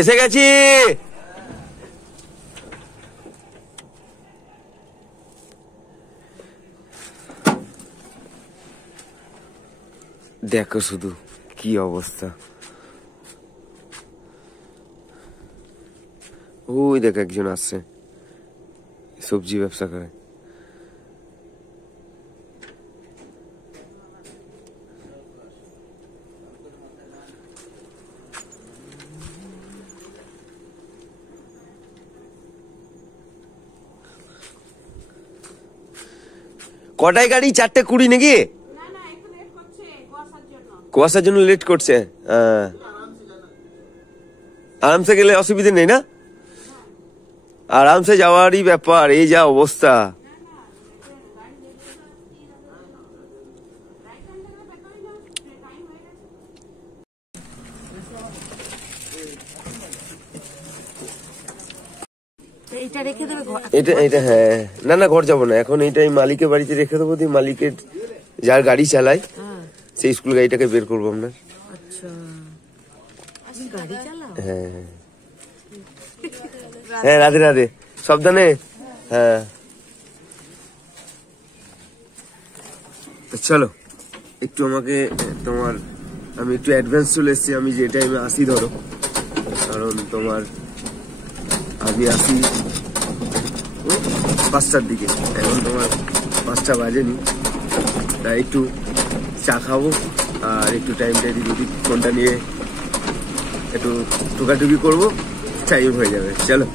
এসে গেছি। দেখো শুধু কি অবস্থা। ওই দেখো একজন আসছে, সবজি ব্যবসা করে। কটায় গাড়ি? 4:20 নাকি? কুয়াশার জন্য লেট করছে। আরামসে গেলে অসুবিধা নেই না? আরামসে যাওয়ারই ব্যাপার। এই যা অবস্থা। এটা হ্যাঁ, না না ঘর যাবো না এখন। এইটাই মালিকের বাড়িতে রেখে দেবো। মালিকের যার গাড়ি চালায় সেই স্কুল গাড়িটাকে বের করবো আপনার। হ্যাঁ হ্যাঁ, রাধে রাধে, সাবধানে। হ্যাঁ চলো একটু আমাকে তোমার, আমি একটু অ্যাডভান্স চলে এসেছি। আমি যে টাইমে আসি ধরো, কারণ তোমার আমি আসি 5টার দিকে, এখন তোমার 5টা বাজেনি। তাই একটু চা খাবো আর একটু টাইমটা যদি ফোনটা নিয়ে একটু টুকাটুকি করবো, টাইম হয়ে যাবে। চলো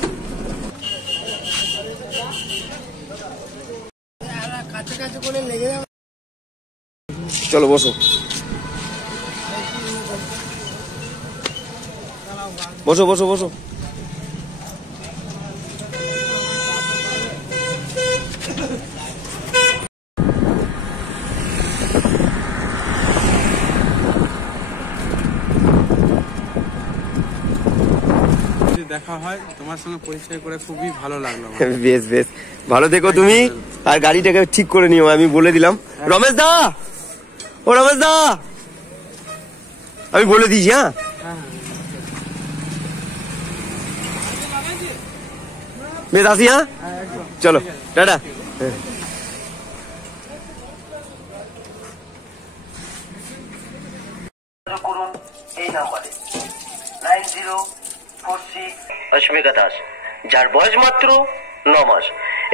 চলো বসো বসো বসো বসো। দেখা হয়, তোমার সঙ্গে পরিচয় করে খুবই ভালো লাগলো। বেশ বেশ, ভালো থেকো তুমি। আর গাড়িটাকে ঠিক করে নিও, আমি বলে দিলাম। রমেশ দা, ও রমেশ দা, আমি বলে দিয়েছি। হ্যাঁ বেশ, আসি। হ্যাঁ চলো, টাটা। অস্মিকা দাস, যার বয়স মাত্র 9 মাস,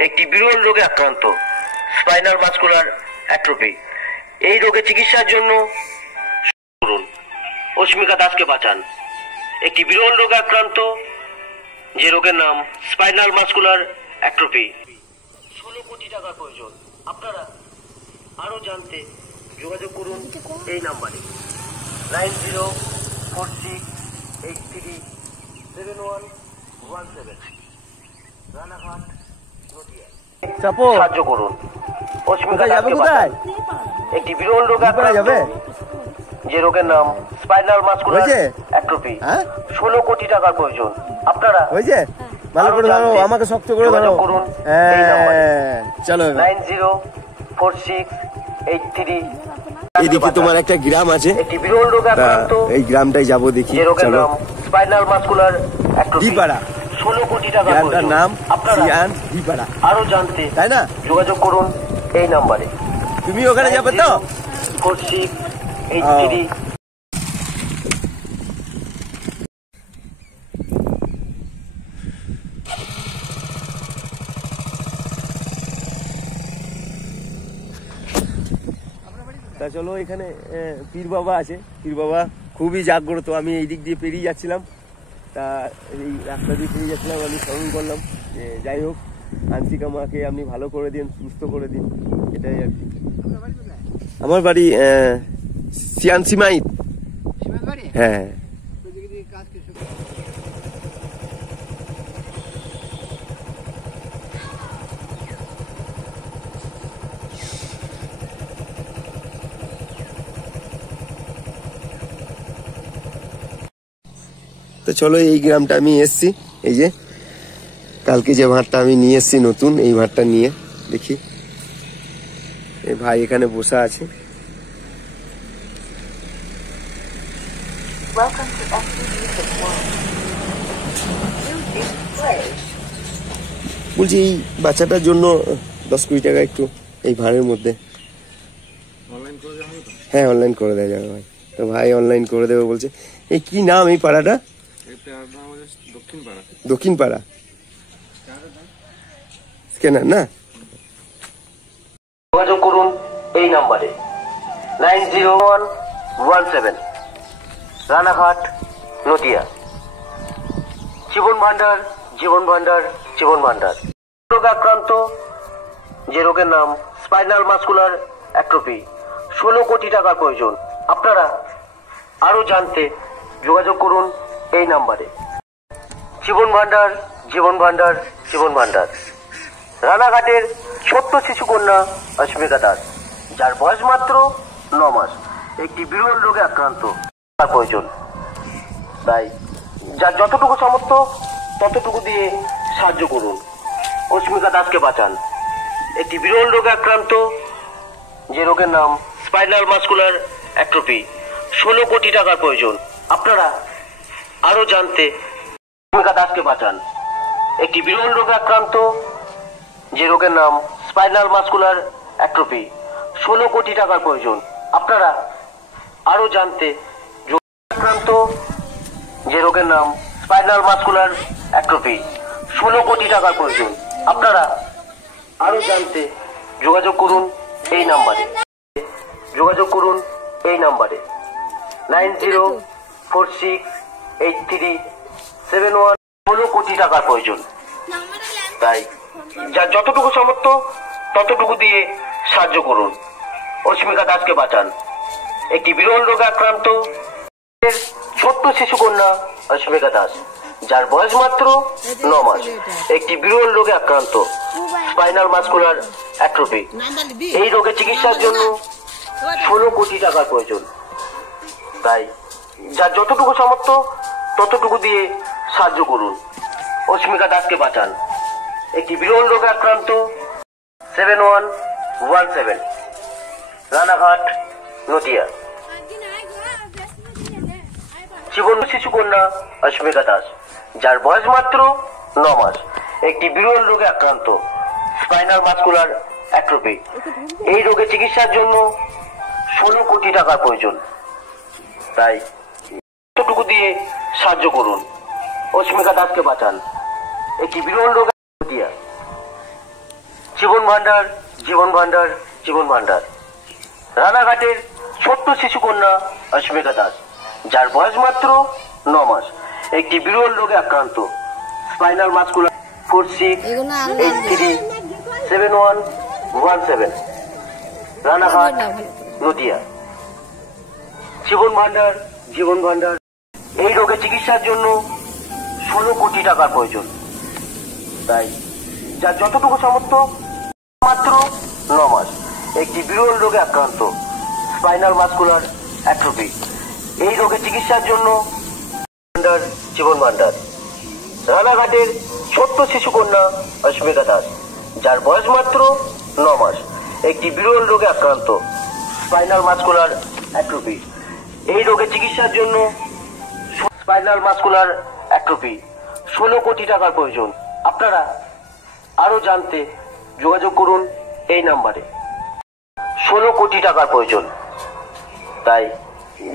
একটি বিরল রোগে আক্রান্ত, স্পাইনাল মাস্কুলার অ্যাট্রোফি। এই রোগে চিকিৎসার জন্য করুন অস্মিকা দাসকে বাঁচান। একটি বিরল রোগে আক্রান্ত, যে রোগের নাম স্পাইনাল মাস্কুলার অ্যাট্রোফি। 16 কোটি টাকার প্রয়োজন। আপনারা আরো জানতে যোগাযোগ করুন এই নাম্বারে 9046837117, রানাঘাট, নদিয়া। সাহায্য করুন অস্মিকা দাসকে বাঁচান। একটি বিরল রোগ আক্রান্ত, যে রোগের নাম স্পাইনাল মাস্কুলার অ্যাট্রোফি। 16 কোটি টাকার প্রয়োজন। আপনারা ভালো করে ধরো, আমাকে শক্ত করে ধরো। করুন চলো 904683। এইদিকে তোমার একটা গ্রাম আছে, একটি বিরল রোগ আক্রান্ত, এই গ্রামটাই যাবো দেখি। চলো, স্পাইনাল মাস্কুলার অ্যাট্রোফি, দিপাড়া। 16 কোটি টাকা গ্রামটার নাম আপনারা দিপাড়া। আরো জানতে তাই না, যোগাযোগ করুন এই নাম্বারে। তুমি ওখানে যাবে তো? 4683। তা চলো, এখানে পীর বাবা আছে। পীর বাবা খুবই জাগ্রত। আমি এই দিক দিয়ে পেরিয়ে যাচ্ছিলাম, তা এই রাস্তা দিয়ে পেরিয়ে যাচ্ছিলাম, আমি স্মরণ করলাম যে যাই হোক আনসিকা মাকে আপনি ভালো করে দিন, সুস্থ করে দিন, এটাই আর কি। আমার বাড়ি সিমাইত। হ্যাঁ তো চলো, এই গ্রামটা আমি এসছি। এই যে কালকে যে ভাতটা আমি নিয়ে এসছি নতুন, এই ভাতটা নিয়ে দেখি। এই ভাই এখানে বসে আছে। বলছি এই বাচ্চাটার জন্য 10-20 টাকা একটু এই ভাড়ের মধ্যে। হ্যাঁ, অনলাইন করে দেওয়া যাবে ভাই। তো ভাই অনলাইন করে দেবে বলছে। এই কি নাম এই পাড়াটা? দক্ষিণ পাড়া স্ক্যানার না? যোগাযোগ করুন এই নাম্বারে 9017 রানাঘাট নদিয়া। জীবন ভান্ডার, জীবন ভান্ডার, জীবন ভান্ডার। রোগে আক্রান্ত, যে রোগের নাম স্পাইনাল মাসকুলার অ্যাট্রোফি। 16 কোটি টাকার প্রয়োজন। আপনারা আরো জানতে যোগাযোগ করুন এই নাম্বারে। জীবন ভান্ডার, জীবন ভান্ডার, জীবন ভান্ডার। রানাঘাটের ছোট্ট শিশু কন্যা অস্মিকা দাস, যার বয়স মাত্র 9 মাস, একটি বিরল রোগে আক্রান্ত। তার প্রয়োজন, তাই যার যতটুকু সামর্থ্য ততটুকু দিয়ে সাহায্য করুন। অস্মিকা দাসকে বাঁচান। একটি বিরল রোগে আক্রান্ত, যে রোগের নাম স্পাইনাল মাসকুলার অ্যাট্রোফি। 16 কোটি টাকার প্রয়োজন। আপনারা আরো জানতে অস্মিকা দাসকে বাঁচান। একটি বিরল রোগে আক্রান্ত, যে রোগের নাম স্পাইনাল মাসকুলার অ্যাট্রোফি। 16 কোটি টাকার প্রয়োজন। আপনারা আরো জানতে আক্রান্ত, যে রোগের নাম স্পাইনাল মাসকুলার অ্যাট্রোফি। 16 কোটি টাকার প্রয়োজন। আপনারা আরো জানতে যোগাযোগ করুন এই নাম্বারে। যোগাযোগ করুন এই নাম্বারে 90468371। 16 কোটি টাকার প্রয়োজন। তাই যার যতটুকু সামর্থ্য ততটুকু দিয়ে সাহায্য করুন। অস্মিকা দাসকে বাঁচান। একটি বিরল রোগে আক্রান্ত, ছোট্ট শিশু কন্যা অস্মিকা দাস, যার বয়স মাত্র 9 মাস, একটি বিরল রোগে আক্রান্ত, স্পাইনাল মাসকুলার অ্যাট্রোফি। এই রোগের চিকিৎসার জন্য 16 কোটি টাকার প্রয়োজন। তাই যার যতটুকু সামর্থ্য ততটুকু দিয়ে সাহায্য করুন। অস্মিকা দাসকে বাঁচান। একটি বিরল রোগে আক্রান্ত, 7117 রানাঘাট নদিয়া। জীবন শিশু কন্যা অস্মিকা দাস, যার বয়স মাত্র 9 মাস, একটি বিরল রোগে আক্রান্ত, স্পাইনাল মাসকুলার অ্যাট্রোফি। এই রোগের চিকিৎসার জন্য 16 কোটি টাকার প্রয়োজন। তাই এতটুকু দিয়ে সাহায্য করুন। অস্মিকা দাসকে বাঁচান। একটি বিরল রোগ নদিয়া। জীবন ভান্ডার, জীবন ভান্ডার, জীবন ভান্ডার। রানাঘাটের ছোট্ট শিশু কন্যা অস্মিকা দাস, যার বয়স মাত্র 9 মাস, একটি বিরল রোগে আক্রান্ত, স্পাইনাল মাসকুলার 46837117 রানাঘাট নদিয়া। জীবন ভান্ডার, জীবন ভান্ডার। এই রোগের চিকিৎসার জন্য 16 কোটি টাকার প্রয়োজন। তাই যার যতটুকু সামর্থ্য মাত্র 9 মাস, একটি বিরল রোগে আক্রান্ত, স্পাইনাল মাসকুলার অ্যাট্রোফি। এই রোগের চিকিৎসার জন্য ভান্ডার, জীবন ভান্ডার। রানাঘাটের ছোট্ট শিশু কন্যা অস্মিকা দাস, যার বয়স মাত্র 9 মাস, একটি বিরল রোগে আক্রান্ত, স্পাইনাল মাসকুলার অ্যাট্রোফি। এই রোগের চিকিৎসার জন্য স্পাইনাল মাসকুলার অ্যাট্রোফি। 16 কোটি টাকার প্রয়োজন। আপনারা আরো জানতে যোগাযোগ করুন এই নাম্বারে। 16 কোটি টাকার প্রয়োজন। তাই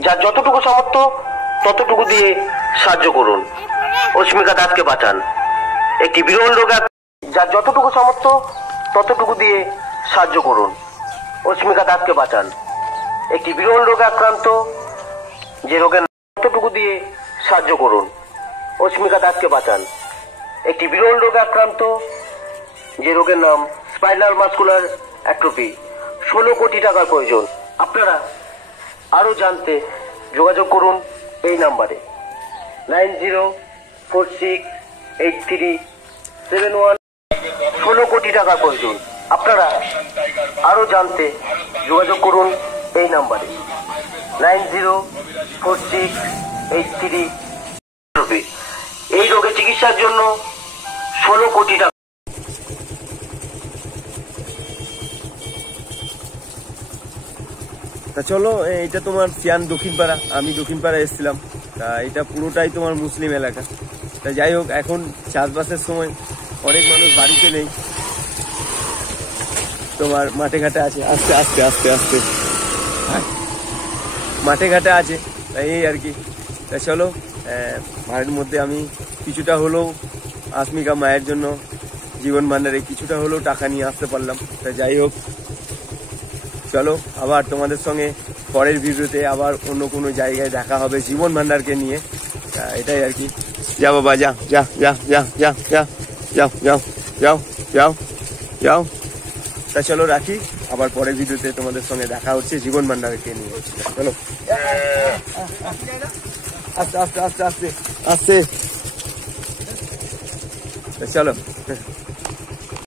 যার যতটুকু সামর্থ্য ততটুকু দিয়ে সাহায্য করুন। অস্মিকা দাসকে বাঁচান। একটি বিরল রোগে, যার যতটুকু সামর্থ্য ততটুকু দিয়ে সাহায্য করুন। অস্মিকা দাসকে বাঁচান। একটি বিরল রোগে আক্রান্ত, যে রোগের ততটুকু দিয়ে সাহায্য করুন। অস্মিকা দাসকে বাঁচান। একটি বিরল রোগে আক্রান্ত, যে রোগের নাম স্পাইনাল মাসকুলার অ্যাট্রোফি। 16 কোটি টাকার প্রয়োজন। আপনারা আরো জানতে যোগাযোগ করুন এই নাম্বারে 90468371। 16 কোটি টাকার প্রয়োজন। আপনারা আরো জানতে যোগাযোগ করুন এই নাম্বারে 904683। এই রোগের চিকিৎসার জন্য 16 কোটি টাকা। তা চলো, এটা তোমার সিয়ান দক্ষিণ পাড়া। আমি দক্ষিণ পাড়া এসেছিলাম। তা এটা পুরোটাই তোমার মুসলিম এলাকা। তা যাই হোক, এখন চাষবাসের সময় অনেক মানুষ বাড়িতে নেই, তোমার মাঠে ঘাটে আছে। আস্তে আস্তে আস্তে আস্তে মাঠে ঘাটে আছে, তাই এই আর কি। তা চলো, বাড়ির মধ্যে আমি কিছুটা হলেও আসমিকা মায়ের জন্য জীবন ভান্ডারে কিছুটা হলেও টাকা নিয়ে আসতে পারলাম। তা যাই হোক, চলো আবার তোমাদের সঙ্গে পরের ভিডিওতে আবার অন্য কোনো জায়গায় দেখা হবে জীবন ভান্ডারকে নিয়ে। এটাই আর কি। যা বাবা, যা যা যা যা যা যা যাও যাও যাও যাও যাও। তা চলো রাখি, আবার পরের ভিডিওতে তোমাদের সঙ্গে দেখা হচ্ছে জীবন ভান্ডারকে নিয়ে। চলো, আস্তে আস্তে আস্তে আস্তে আস্তে, চলো।